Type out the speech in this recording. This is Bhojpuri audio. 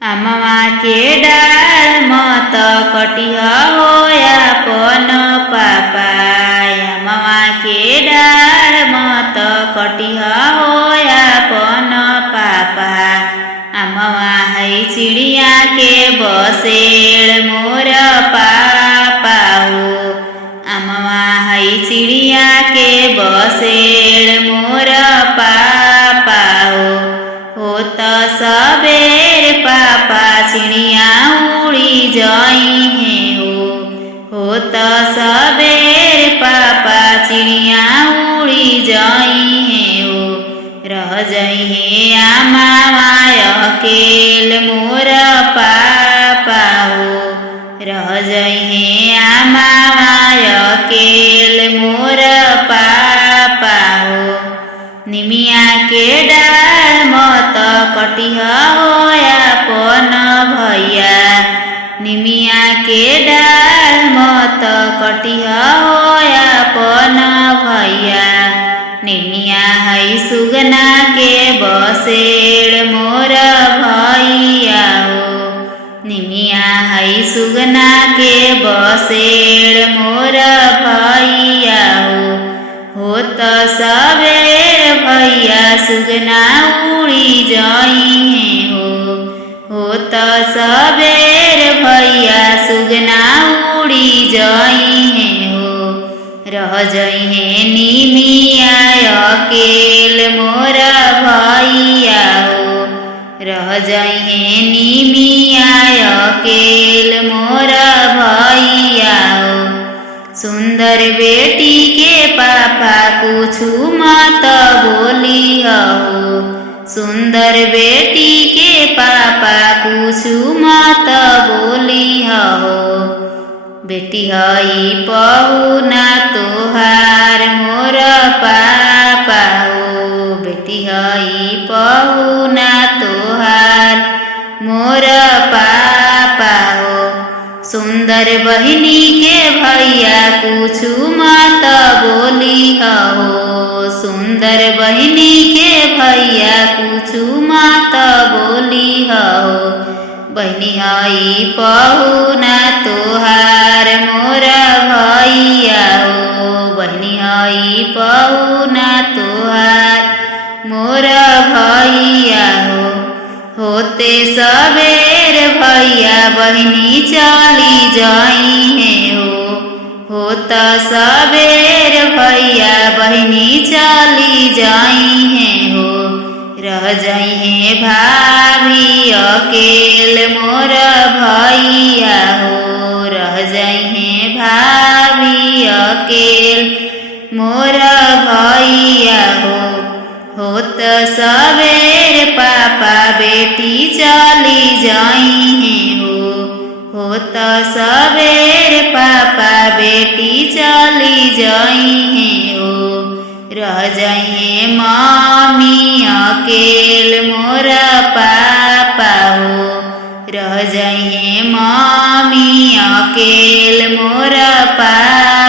अमवा के डाल मत कटिह होया पन पापा। अमवा के डाल मत कटिह होया पन पापा। अमवा है चिड़िया के बसेड़ मोर पापा हो। अमवा है चिड़िया के बसेड़ मोर पापा हो त सबेर पापा चिड़िया उड़ी जाई है हो त सबेर पापा चिड़िया उड़ी जाई है हो। रह जाई है अमवा अकेल मोर पापा हो। रह जाई है अमवा अकेल मोर पापा हो। निमिया के डाल मत कटिह होया पन भैया। निमिया के डाल मत कटिह होया पन भैया। निमिया है सुगना के बसेड़ मोर भैया हो। निमिया है सुगना के बसेड़ मोर भैया हो त सबेर भैया सुगना उड़ी जाई है हो त सबेर भैया सुगना उड़ी जाई है हो। रह जाई है निमिया अकेल मोर भैया हो। रह जाई है निमिया अकेल मोर भैया हो। सुंदर बेटी के पापा कुछु मत बोली हो। सुंदर बेटी के पापा कुछु मत बोली हो। बेटी हई पहुना तोहार मोर पापा हो। बेटी हई पहुना तोहार मोर पापा हो। सुंदर बहिनी के भैया कुछु मत बोली हो। सुंदर बहिनी के भैया कुछु मत बोली हो। बहिनी हई पहुना तोहार मोर भैया हो। बहिनी हई पहुना तोहार मोर भैया हो। होते सबेर भैया बहिनी चली जाई है हो त सबेर भैया बहिनी चली जाई है हो। रह जाई है भाभी अकेल मोर भैया हो। रह जाई है भाभी अकेल मोर भैया हो त सबेर पापा बेटी चली जाई है हो त सबेर पापा बेटी चली जाई है हो। रह जाई है मम्मी अकेल मोर पापा हो। रह जाई है मम्मी अकेल मोर पापा